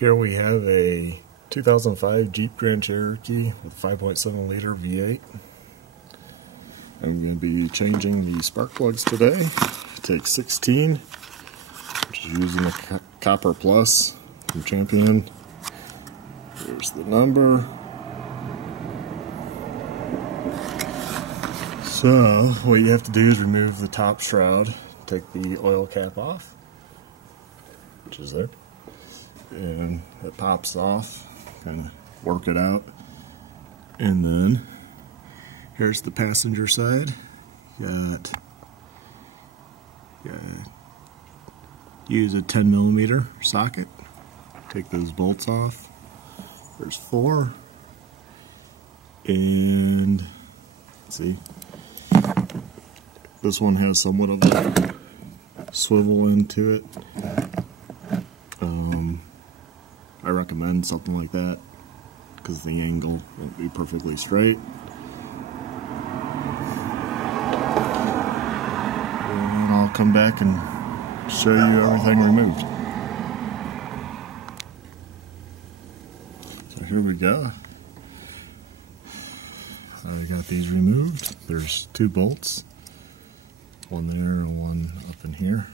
Here we have a 2005 Jeep Grand Cherokee with 5.7 liter V8. I'm going to be changing the spark plugs today. Take 16, which is using the Copper Plus from Champion. Here's the number. So what you have to do is remove the top shroud, take the oil cap off, which is there, and it pops off, kind of work it out. And then here's the passenger side. Got use a 10mm socket, take those bolts off. There's 4, and let's see, this one has somewhat of a swivel into it. I recommend something like that because the angle won't be perfectly straight. And I'll come back and show you everything removed. So here we go. I got these removed. There's 2 bolts, one there and one up in here,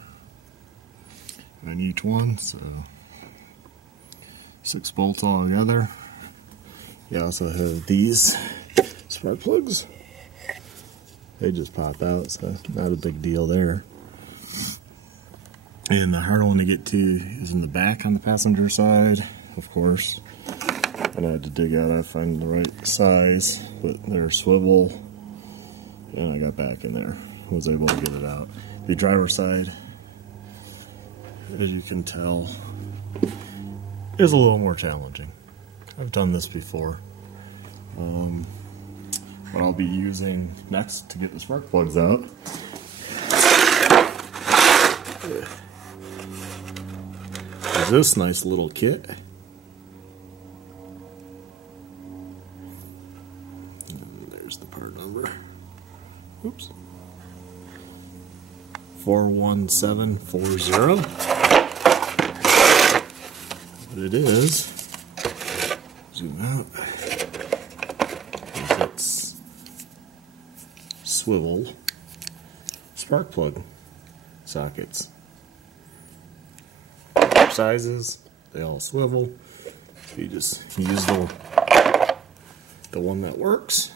and each one, so 6 bolts all together. You also have these spark plugs. They just pop out, so not a big deal there. And the hard one to get to is in the back on the passenger side, of course. And I had to dig out, I find the right size, but they're swivel, and I got back in there, was able to get it out. The driver's side, as you can tell, is a little more challenging. I've done this before. What I'll be using next to get the spark plugs out is this nice little kit. And there's the part number. Oops. 41740. What it is, zoom out, it's swivel spark plug sockets. Sizes, they all swivel. You just use the one that works,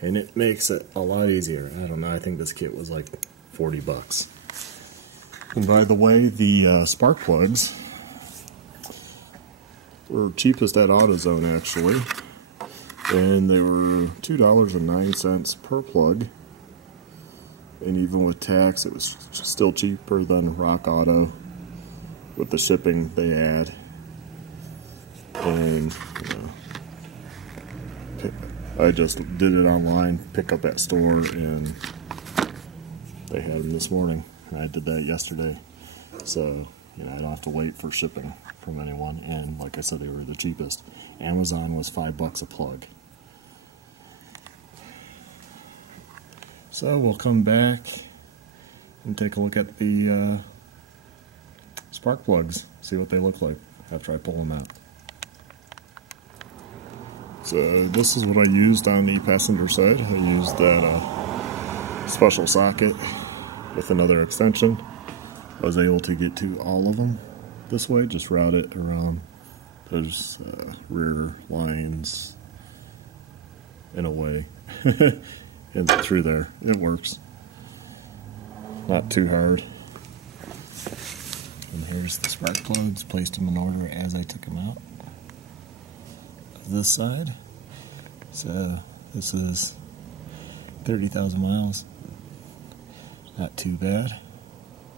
and it makes it a lot easier. I don't know, I think this kit was like 40 bucks. And by the way, the spark plugs were cheapest at Autozone actually, and they were $2.09 per plug, and even with tax it was still cheaper than Rock Auto with the shipping they add. And I just did it online, pick up at store, and they had them this morning, and I did that yesterday, so I don't have to wait for shipping from anyone. And like I said, they were the cheapest. Amazon was $5 a plug. So we'll come back and take a look at the spark plugs, see what they look like after I pull them out. So this is what I used on the passenger side. I used that special socket with another extension. I was able to get to all of them this way, just route it around those rear lines in a way and through there. It works. Not too hard. And here's the spark plugs, placed them in order as I took them out. This side, so this is 30,000 miles. Not too bad,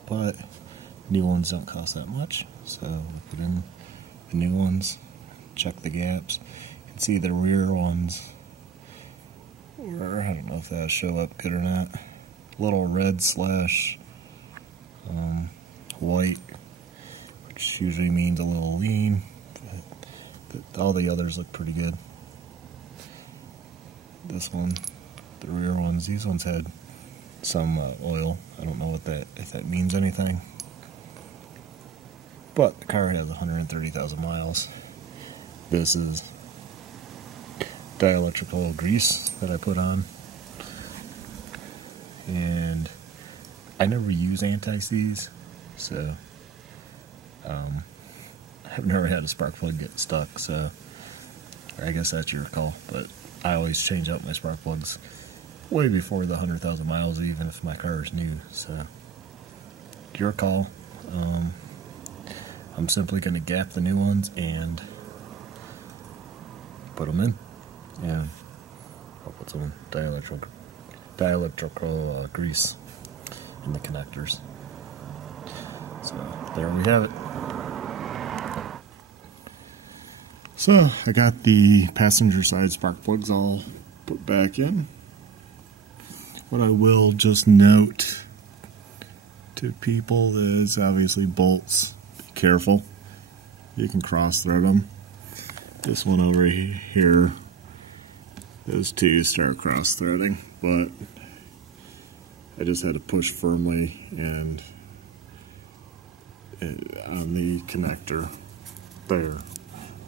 but new ones don't cost that much, so we'll put in the new ones, check the gaps. You can see the rear ones, or I don't know if that'll show up good or not, little red slash white, which usually means a little lean, but all the others look pretty good. This one, the rear ones, these ones had some oil. I don't know what that, if that means anything. but the car has 130,000 miles. This is dielectrical grease that I put on, and I never use anti-seize, so I've never had a spark plug get stuck, so I guess that's your call, but I always change out my spark plugs way before the 100,000 miles, even if my car is new, so your call. I'm simply going to gap the new ones and put them in, and I'll put some dielectrical grease in the connectors. So there we have it. So I got the passenger side spark plugs all put back in. What I will just note to people is obviously bolts. Be careful. You can cross thread them. This one over here, those two start cross threading, but I just had to push firmly and on the connector there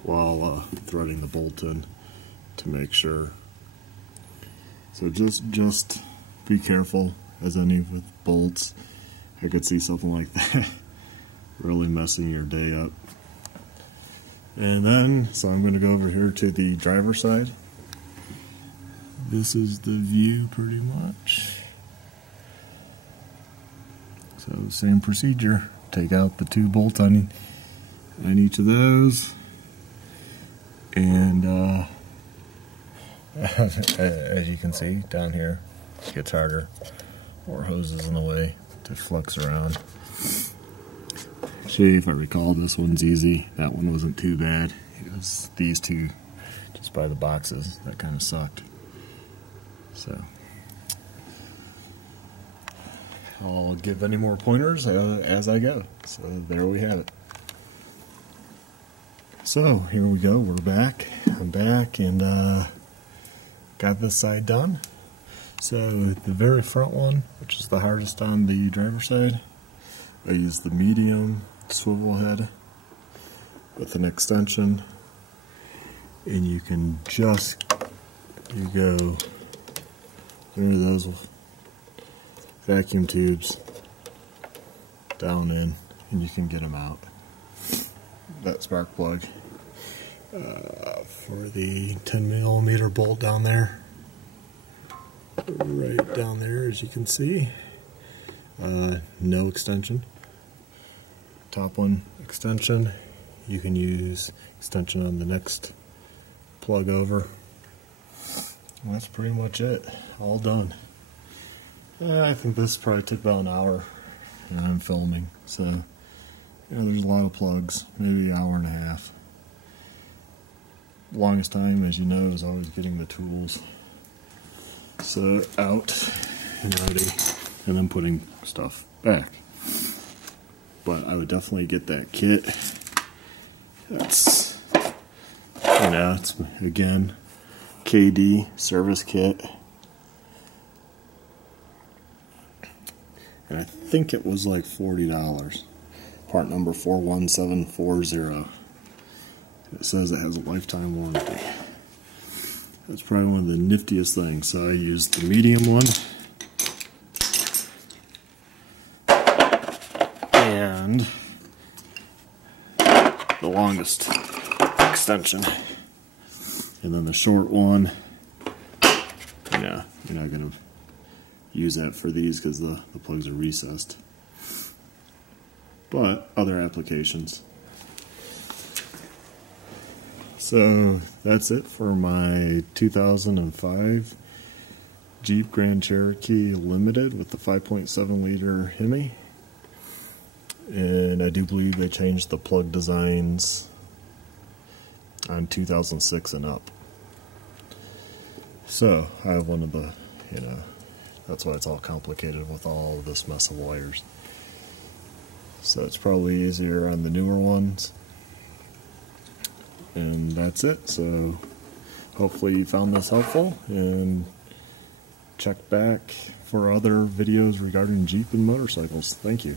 while threading the bolt in to make sure. So just be careful, as any with bolts. I could see something like that really messing your day up. And then, so I'm going to go over here to the driver's side. This is the view pretty much. So same procedure. Take out the two bolts on each of those. And as you can see down here, it gets harder. More hoses in the way to flex around. Actually, if I recall, this one's easy. That one wasn't too bad. It was these two, just by the boxes, that kind of sucked. So I'll give any more pointers as I go. So there we have it. So here we go, we're back. I'm back and got this side done. So the very front one, which is the hardest on the driver's side, I used the medium swivel head with an extension, and you can just, you go under those vacuum tubes down in, and you can get them out. That spark plug for the 10mm bolt down there, right down there, as you can see. No extension. Top one extension. You can use extension on the next plug over. And that's pretty much it. All done. I think this probably took about an hour, and I'm filming, so you know, there's a lot of plugs, maybe an hour and a half. Longest time, as you know, is always getting the tools so out and ready, and then putting stuff back. But I would definitely get that kit. That's, you know, it's again KD service kit, and I think it was like $40. Part number 41740. It says it has a lifetime warranty. That's probably one of the niftiest things. So I used the medium one and the longest extension, and then the short one. Yeah, you're not gonna use that for these because the plugs are recessed, but other applications. So that's it for my 2005 Jeep Grand Cherokee Limited with the 5.7 liter Hemi. And I do believe they changed the plug designs on 2006 and up. So I have one of the, you know, that's why it's all complicated with all of this mess of wires. So it's probably easier on the newer ones. And that's it. So hopefully you found this helpful, and check back for other videos regarding Jeep and motorcycles. Thank you.